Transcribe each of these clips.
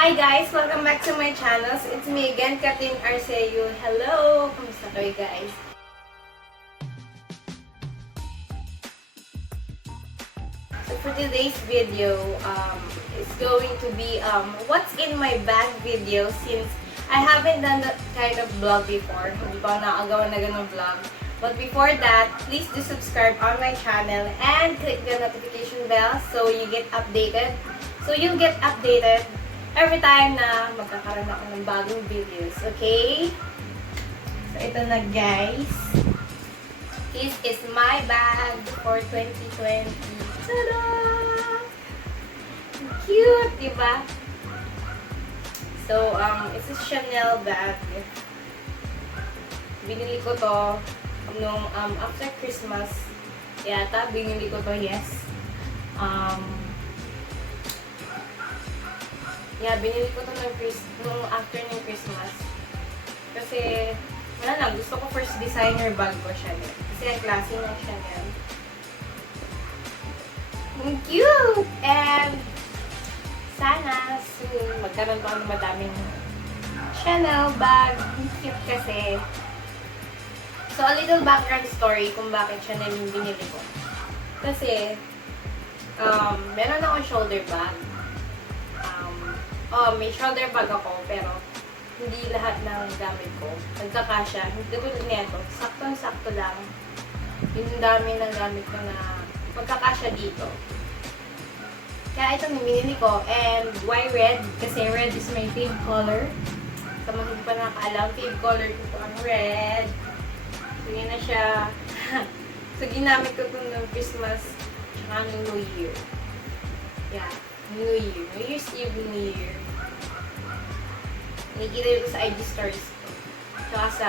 Hi guys! Welcome back to my channel. It's me again, Kathleen Arceo. Hello! Kumusta kayo guys? So for today's video, it's going to be what's in my bag video since I haven't done that kind of vlog before. Hindi pa ako nakagawa na ganun vlog. But before that, please do subscribe on my channel and click the notification bell so you get updated. So you'll get updated every time na magkakaroon ako ng bagong videos, okay? So, ito na guys. This is my bag for 2020. Tada! Cute, diba? So, it's a Chanel bag. Binili ko to nung after Christmas. Yata, binili ko to, yes. Binili ko to nung after ng Christmas. Kasi, wala lang, gusto ko first designer bag ko, Chanel. Kasi ang klase ng Chanel. Ang cute! And, sana soon magkaroon pa ng madaming Chanel bag. Ang cute kasi. So, a little background story kung bakit Chanel yung binili ko. Kasi, meron akong shoulder bag. May shoulder bag ako, pero hindi lahat ng gamit ko nagkakasya. Hindi tulad nito, saktong-sakto lang. Yung dami ng gamit ko na magkakasya dito. Kaya ito binili ko. And why red? Kasi red is my fave color. Sa mga hindi pa nakakaalam, fave color ko ito ang red. So yun na siya. So ginamit ko ito ng Christmas tsaka ng New Year. Yeah. New Year. New Year's Eve, New Year. Nakikita ko sa IG stories ko. Tsaka sa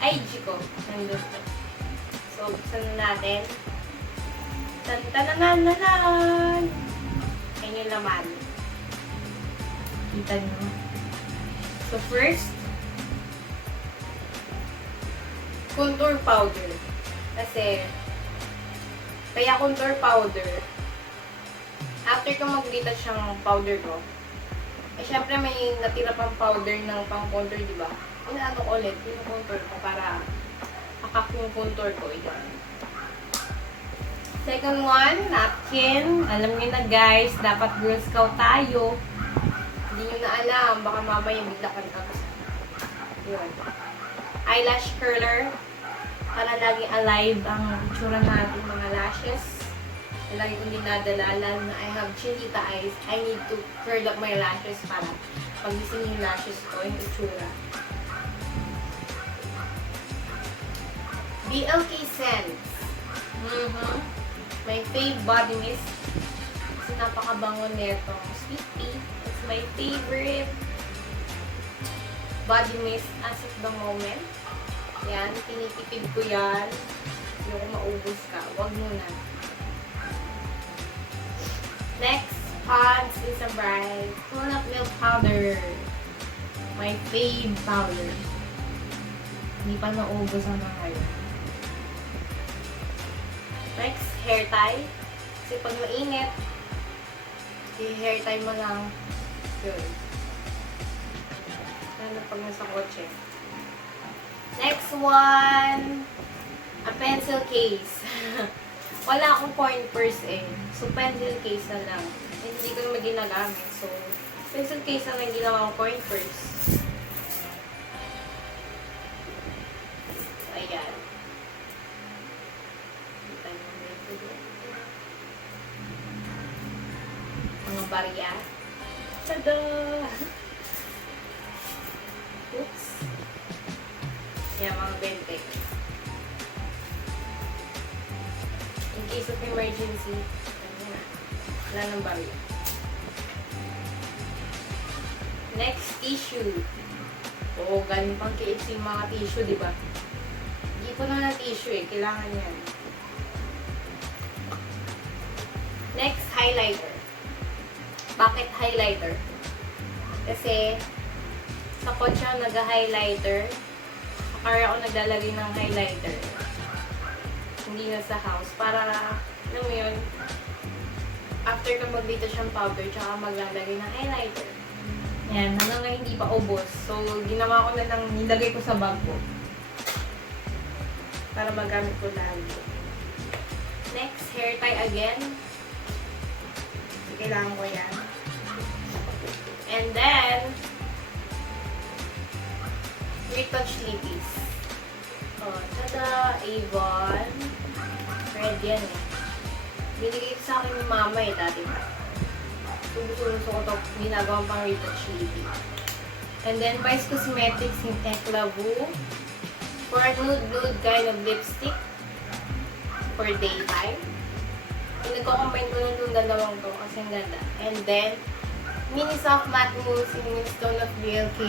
IG ko. Nandun ko. So, buksan na natin. Tan-tan-nan-nan-nan! Ayan yung laman. Kita nyo. So, first, contour powder. Kasi, kaya contour powder, after ko mag-retouch yung powder ko, syempre may natira pang powder ng pang-contour, di ba? Inaano ko ulit yung contour ko para akak yung contour ko. Yan. Second one, napkin. Alam niyo na guys, dapat Girl Scout tayo. Hindi niyo na alam, baka mamaya bigla ka tapos. Yun. Eyelash curler. Para laging alive ang itsura natin mga lashes. Lagi kong dinadala, lalo na I have chinita eyes. I need to curl up my lashes para pagising yung lashes ko, yung itsura. BLK Scents. My fave body mist. Kasi napakabango nito. Sweet Pea. It's my favorite body mist as of the moment. Yan, tinitipid ko yan. Hindi ko maubos ka. Huwag muna. Next, Pond's is a bright coconut milk powder. My fave powder. Hindi pa naubos ang mga ngayon. Next, hair tie. Kasi pag mainit, i-hair tie mo lang. Yun. Lalo pag nasa kotse. Next one, a pencil case. Wala akong coin purse eh. So, pencil case na lang. Hindi ko naman ginagamit. So, pencil case na lang ginawa ko coin purse. So, ayan. Mga barya. Tada! Oops. Yan, mga bente. In case of emergency, wala nang barya. Next, tissue. Oo, ganun pang kiiksi yung mga tissue, di ba? Hindi ko na tissue eh. Kailangan yan. Next, highlighter. Bakit highlighter? Kasi, sa kotse ako nag-highlighter. Sa car ako naglalagay ng highlighter. Hindi na sa house. Para, alam mo yun, after ka mag-retouch ng powder, tsaka maglalagay ng highlighter. Yan, hanggang ngayon hindi pa ubos. So, ginawa ko na lang, nilagay ko sa bag ko. Para magamit ko lagi. Next, hair tie again. So, kailangan ko yan. And then, retouch lippies. Oh, tada! Avon. Red yan eh. Binigay ko sa akin ni mama eh, dati pa. So, gusto ko ito ginagawang pang retouch lippy. And then, Vice Cosmetics yung Eclavu. For a nude kind of lipstick. For daytime. Pinagko-combine ko na itong dalawang to kasi ang ganda. And then, Mini Soft Matte Mousse yung Mini Stone of BLK.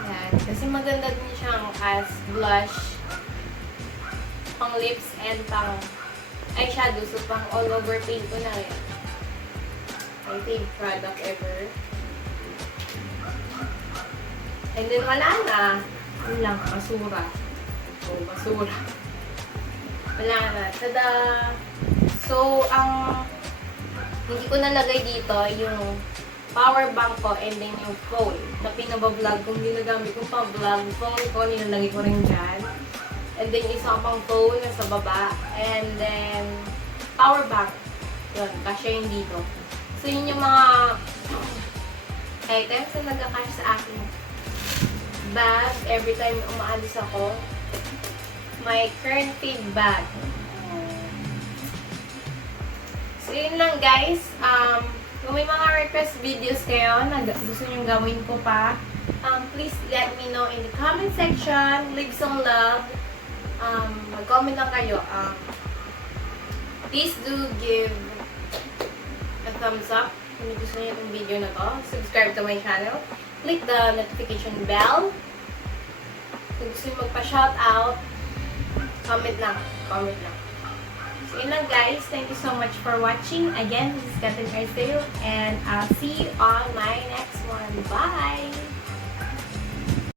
Yan. Kasi maganda din siyang as blush, pang lips, and pang eyeshadow. So, pang all over paint ko na rin. My favorite product ever. And then, wala na. Yun lang, basura. Oh, basura. Wala na. Tada! So, ang hindi ko nalagay dito yung power bank ko and then yung phone na pinabablog kong ginagamit kong pang-vlog. Phone ko, nilalagay ko rin dyan. And then, isa pang phone nasa baba. And then, power bank. Yun, kasya yun dito. So, yun yung mga items na nagkakasya sa akin bag every time umaalis ako. My current feed bag. So, yun lang guys. Kung may mga request videos kayo na gusto nyong gawin ko pa, please let me know in the comment section. Leave some love. Mag-comment lang kayo. Please do give a thumbs up kung gusto niyo itong video na to. Subscribe to my channel. Click the notification bell. Kung gusto niyo magpa-shoutout, comment lang. Comment lang. So, yun lang guys. Thank you so much for watching. Again, this is Catherine Arceo, and I'll see you on my next one. Bye!